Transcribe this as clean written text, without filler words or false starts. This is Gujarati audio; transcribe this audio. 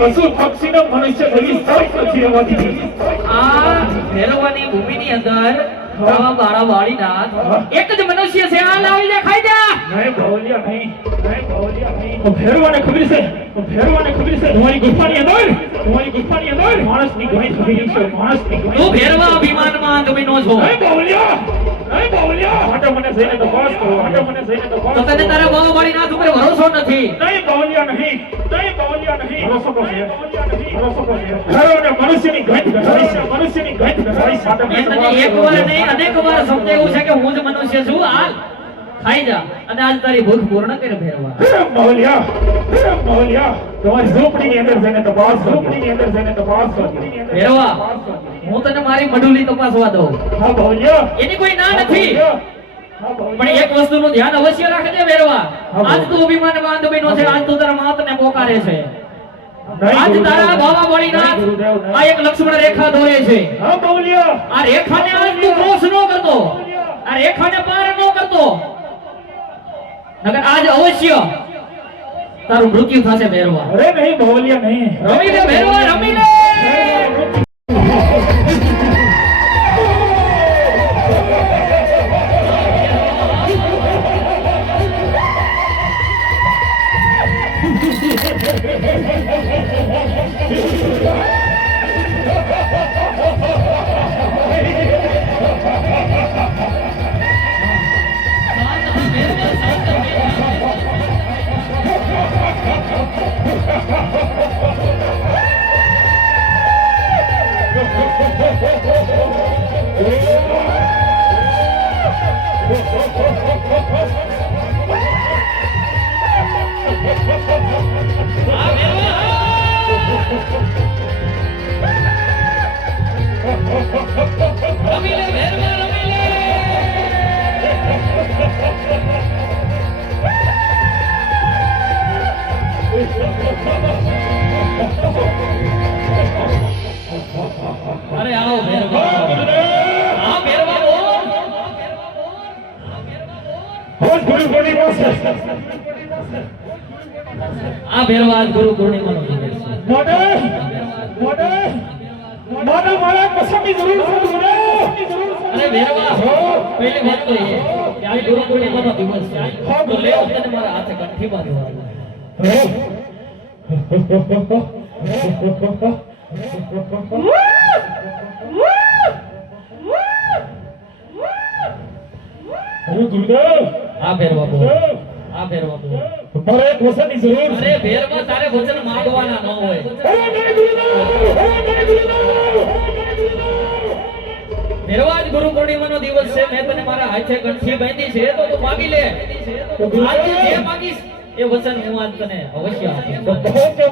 પશુ પક્ષી નો મનુષ્ય જેવી સૌ નથી રહેવાતી. આ ભેરવાની ભૂમિની અંદર એક જ મનુષ્ય છે. આ લાવી લે ખાઈ જા. નહીં ભવલિયા નહીં, નહીં ભવલિયા નહીં. ભેરવાને ખબર છે, ભેરવાને ખબર છે તમારી ગુફાની અંદર, તમારી ગુફાની અંદર માણસની ઘણી ખબરી છે, માણસની ઘણી. તું ભેરવા અભિમાનમાં તમે નો છો. નહીં ભવલિયા, નહીં ભવલિયા. માટે મને જઈને તપાસ કરો, માટે મને જઈને તપાસ. તો તને તારા બાવા વાળી નાથ ઉપર ભરોસો નથી. નહીં ભવલિયા નહીં, નહીં ભવલિયા નહીં. ભરોસો કરો છે, ભરોસો કરો છે. ભેરવાને મનુષ્યની ઘણી ખબરી છે, મનુષ્યની ઘણી ખબરી છે. મેં તને એક વાર નહીં અનેક વાર સમજાવ્યું છે કે હું જ મનુષ્ય છું. હાલ ખાઈ જા અને આજ તારી ભૂખ પૂર્ણ કરે ભેરવા. ભવલિયા, ભવલિયા તમારી ઝૂંપડીની અંદર જઈને તપાસ, ઝૂંપડીની અંદર જઈને તપાસ. ભેરવા હું તને મારી મડુલી તપાસવા દઉં. હા ભવલિયા, એની કોઈ ના નથી, પણ એક વસ્તુનું ધ્યાન અવશ્ય રાખજે ભેરવા. આજ તું અભિમાનમાં અંધ બન્યો છે, આજ તું તારા માતને પોકારે છે. આજ તારા બાવા વળીનાથ આ એક લક્ષ્મણ રેખા દોરે છે. હા ભવલિયા, આ રેખાને આજ તું ક્રોસ ન કરતો, આ રેખાને પાર ન કરતો, નકર આજ અવશ્ય તારું મૃત્યુ થશે ભેરવા. અરે નહીં ભવલિયા નહીં. રમી લે ભેરવા, રમી લે. રમી લે ભેરવા, રમી લે. અરે આવો ભેરવા, આ ભેરવા બોલ. આ ભેરવા ગુરુ પૂર્ણિમાનો દિવસ છે. મારા મારા કસમની જરૂર છે મને. અરે ભેરવા પહેલી વાત તો એ કે આ ગુરુ પૂર્ણિમાનો દિવસ છે. તો લે તને મારા હાથે કંઠી બાંધવા. હું ગુરુદેવ આ ભેરવા બોલ આ ભેરવા બોલ તારે એક વચનની જરૂર છે. અરે ભેરવા તારે વચન માંગવાના ન હોય અરે નહીં ગુરુદેવ, અરે નહીં ગુરુદેવ. ભેરવા જ ગુરુ પૂર્ણિમાનો દિવસ છે મેં તને મારા હાથે કંઠી બાંધી છે તો તું માગી લે તો ગુરુદેવ, આજ જે માંગીશ એ વચન હું આજ તને અવશ્ય આપીશ તો કહો કે